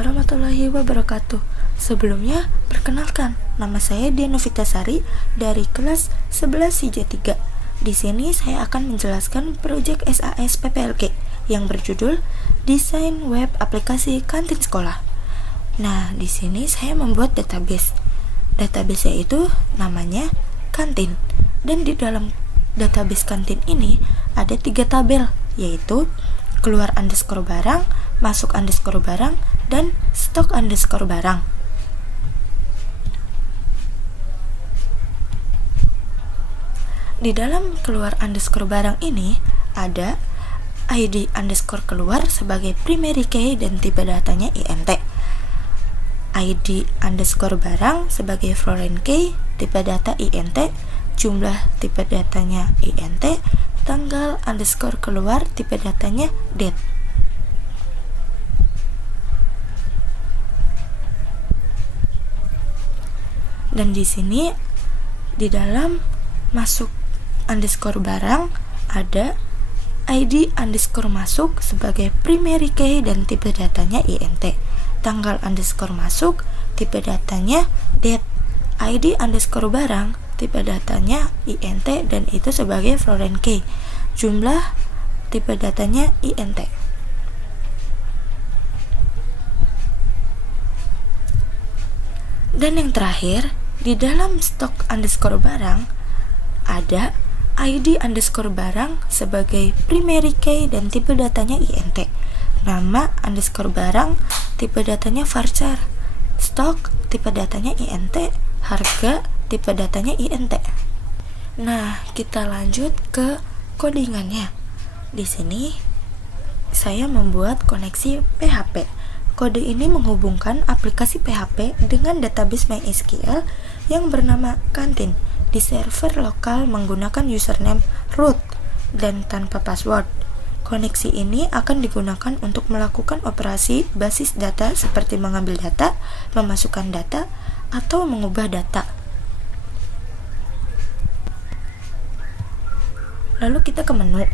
warahmatullahi wabarakatuh. Sebelumnya, perkenalkan, nama saya Dian Novitasari dari kelas 11 SIJ 3. Di sini saya akan menjelaskan proyek SAS PPLG yang berjudul Desain Web Aplikasi Kantin Sekolah. Nah, di sini saya membuat database. Database-nya itu namanya kantin. Dan di dalam database kantin ini ada 3 tabel, yaitu keluar underscore barang, masuk underscore barang, dan stok underscore barang. Di dalam keluar underscore barang ini ada ID underscore keluar sebagai primary key dan tipe datanya INT, ID underscore barang sebagai foreign key, tipe data INT, jumlah tipe datanya INT, tanggal underscore keluar, tipe datanya date. Dan di sini di dalam masuk underscore barang ada ID underscore masuk sebagai primary key dan tipe datanya INT, tanggal underscore masuk, tipe datanya date, ID underscore barang, tipe datanya INT dan itu sebagai foreign key, jumlah tipe datanya INT. Dan yang terakhir, di dalam stok underscore barang ada ID underscore barang sebagai primary key dan tipe datanya INT, nama underscore barang, tipe datanya varchar, stok, tipe datanya INT, harga, tipe datanya INT. Nah, kita lanjut ke codingannya. Di sini saya membuat koneksi PHP. Kode ini menghubungkan aplikasi PHP dengan database MySQL yang bernama kantin di server lokal menggunakan username root dan tanpa password. Koneksi ini akan digunakan untuk melakukan operasi basis data seperti mengambil data, memasukkan data, atau mengubah data. Lalu kita ke menu.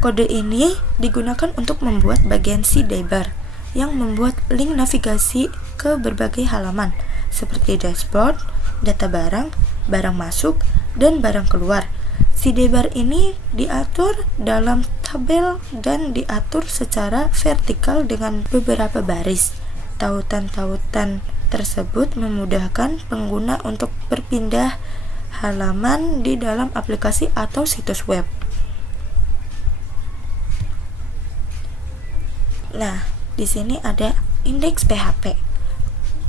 Kode ini digunakan untuk membuat bagian sidebar yang membuat link navigasi ke berbagai halaman seperti dashboard, data barang, barang masuk, dan barang keluar. Sidebar ini diatur dalam tabel dan diatur secara vertikal dengan beberapa baris. Tautan-tautan tersebut memudahkan pengguna untuk berpindah halaman di dalam aplikasi atau situs web. Nah, di sini ada indeks PHP.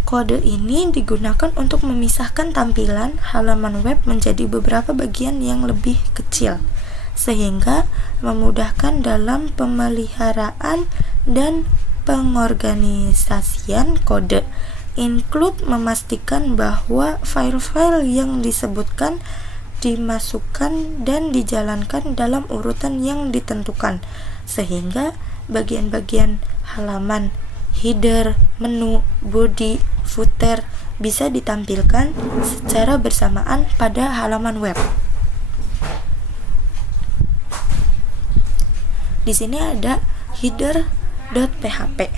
Kode ini digunakan untuk memisahkan tampilan halaman web menjadi beberapa bagian yang lebih kecil, sehingga memudahkan dalam pemeliharaan dan pengorganisasian kode. Include memastikan bahwa file-file yang disebutkan dimasukkan dan dijalankan dalam urutan yang ditentukan, sehingga bagian-bagian halaman, header, menu, body, footer bisa ditampilkan secara bersamaan pada halaman web. Di sini ada header.php.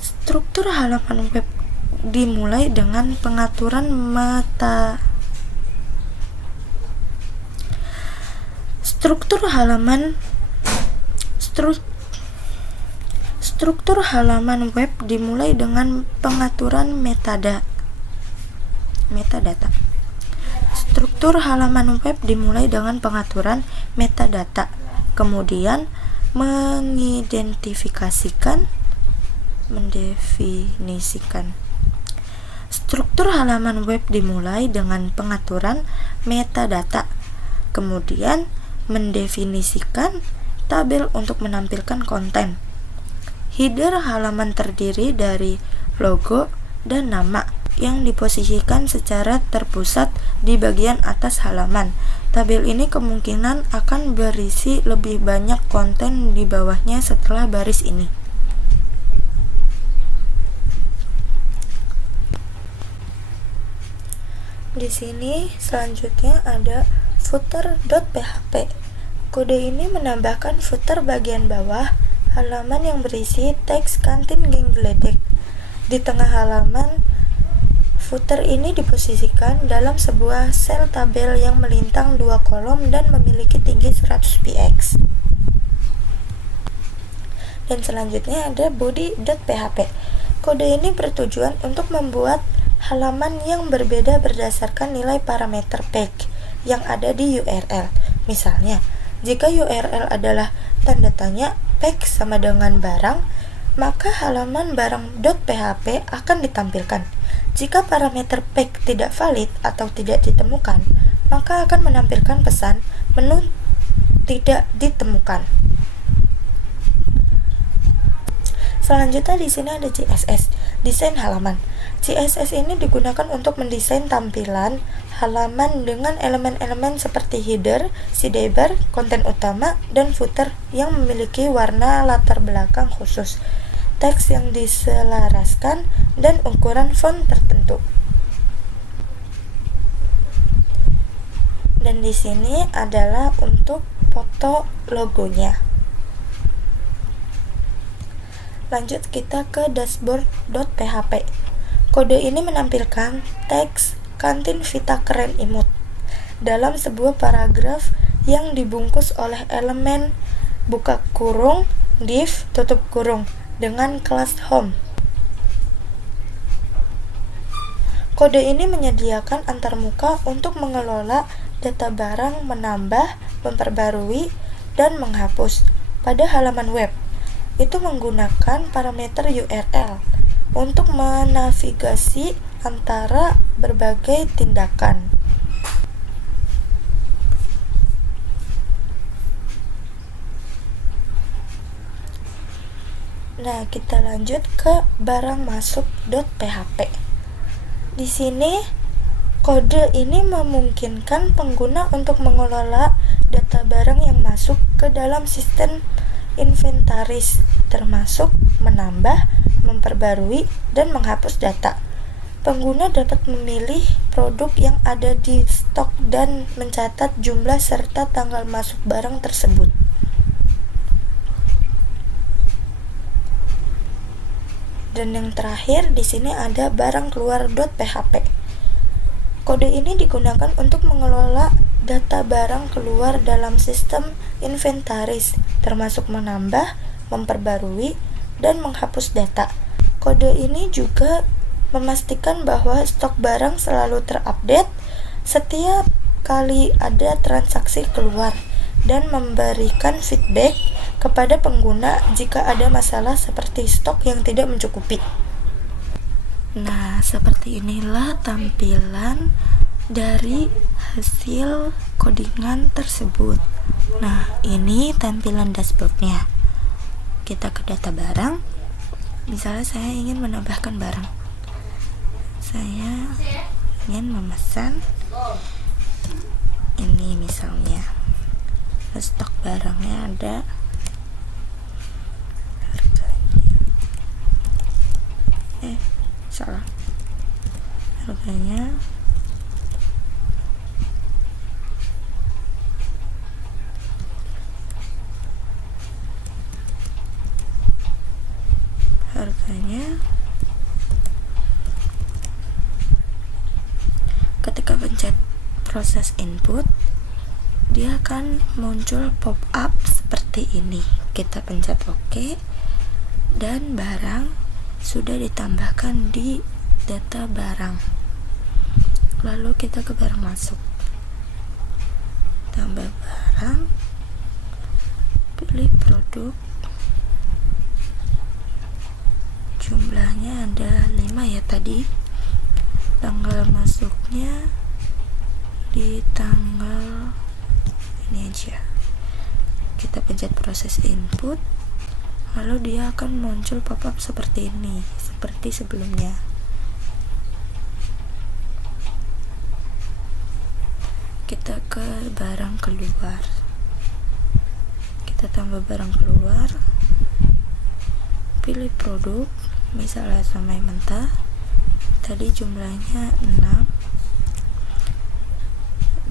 Struktur halaman web dimulai dengan pengaturan Struktur halaman web dimulai dengan pengaturan metadata. Struktur halaman web dimulai dengan pengaturan metadata, kemudian mendefinisikan. Struktur halaman web dimulai dengan pengaturan metadata, kemudian mendefinisikan tabel untuk menampilkan konten. Header halaman terdiri dari logo dan nama yang diposisikan secara terpusat di bagian atas halaman. Tabel ini kemungkinan akan berisi lebih banyak konten di bawahnya setelah baris ini. Di sini selanjutnya ada footer.php. Kode ini menambahkan footer bagian bawah halaman yang berisi teks kantin geng geledek. Di tengah halaman, footer ini diposisikan dalam sebuah sel tabel yang melintang 2 kolom dan memiliki tinggi 100 px. Dan selanjutnya ada body.php. Kode ini bertujuan untuk membuat halaman yang berbeda berdasarkan nilai parameter page yang ada di URL. Misalnya, jika URL adalah tanda tanya page sama dengan barang, maka halaman barang.php akan ditampilkan. Jika parameter page tidak valid atau tidak ditemukan, maka akan menampilkan pesan menu tidak ditemukan. Selanjutnya di sini ada CSS, desain halaman. CSS ini digunakan untuk mendesain tampilan halaman dengan elemen-elemen seperti header, sidebar, konten utama, dan footer yang memiliki warna latar belakang khusus, teks yang diselaraskan, dan ukuran font tertentu. Dan di sini adalah untuk foto logonya. Lanjut kita ke dashboard.php. Kode ini menampilkan teks kantin Vita Keren Imut dalam sebuah paragraf yang dibungkus oleh elemen buka kurung, div, tutup kurung dengan kelas home. Kode ini menyediakan antarmuka untuk mengelola data barang, menambah, memperbarui, dan menghapus pada halaman web. Itu menggunakan parameter URL untuk menavigasi antara berbagai tindakan. Nah, kita lanjut ke barangmasuk.php. Di sini kode ini memungkinkan pengguna untuk mengelola data barang yang masuk ke dalam sistem inventaris, termasuk menambah, memperbarui, dan menghapus data. Pengguna dapat memilih produk yang ada di stok dan mencatat jumlah serta tanggal masuk barang tersebut. Dan yang terakhir di sini ada barangkeluar.php. Kode ini digunakan untuk mengelola data barang keluar dalam sistem inventaris, termasuk menambah, memperbarui, dan menghapus data. Kode ini juga memastikan bahwa stok barang selalu terupdate setiap kali ada transaksi keluar dan memberikan feedback kepada pengguna jika ada masalah seperti stok yang tidak mencukupi. Nah, seperti inilah tampilan dari hasil codingan tersebut. Nah, ini tampilan dashboardnya. Kita ke data barang. Misalnya saya ingin menambahkan barang. Saya ingin memesan ini misalnya. Stok barangnya ada, harganya ketika pencet proses input, dia akan muncul pop up seperti ini. Kita pencet OK dan barang sudah ditambahkan di data barang. Lalu kita ke barang masuk, tambah barang, pilih produk, jumlahnya ada 5 ya tadi. Tanggal masuknya di tanggal ini aja. Kita pencet proses input, lalu dia akan muncul pop-up seperti ini, seperti sebelumnya. Kita ke barang keluar, kita tambah barang keluar, pilih produk, misalnya somai mentah, tadi jumlahnya 6,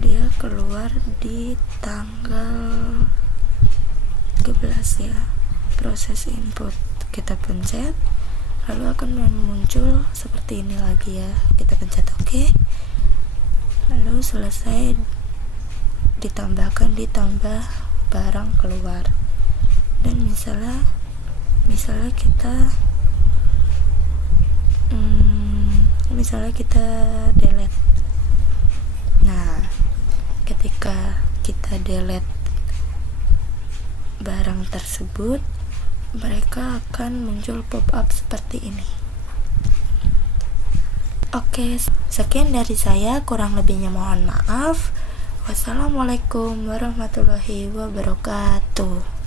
dia keluar di tanggal 13 ya, proses input kita pencet, lalu akan muncul seperti ini lagi ya. Kita pencet OK, lalu selesai ditambah barang keluar. Dan misalnya kita delete. Nah, ketika kita delete barang tersebut, mereka akan muncul pop-up seperti ini. Oke, sekian dari saya, kurang lebihnya mohon maaf. Wassalamualaikum warahmatullahi wabarakatuh.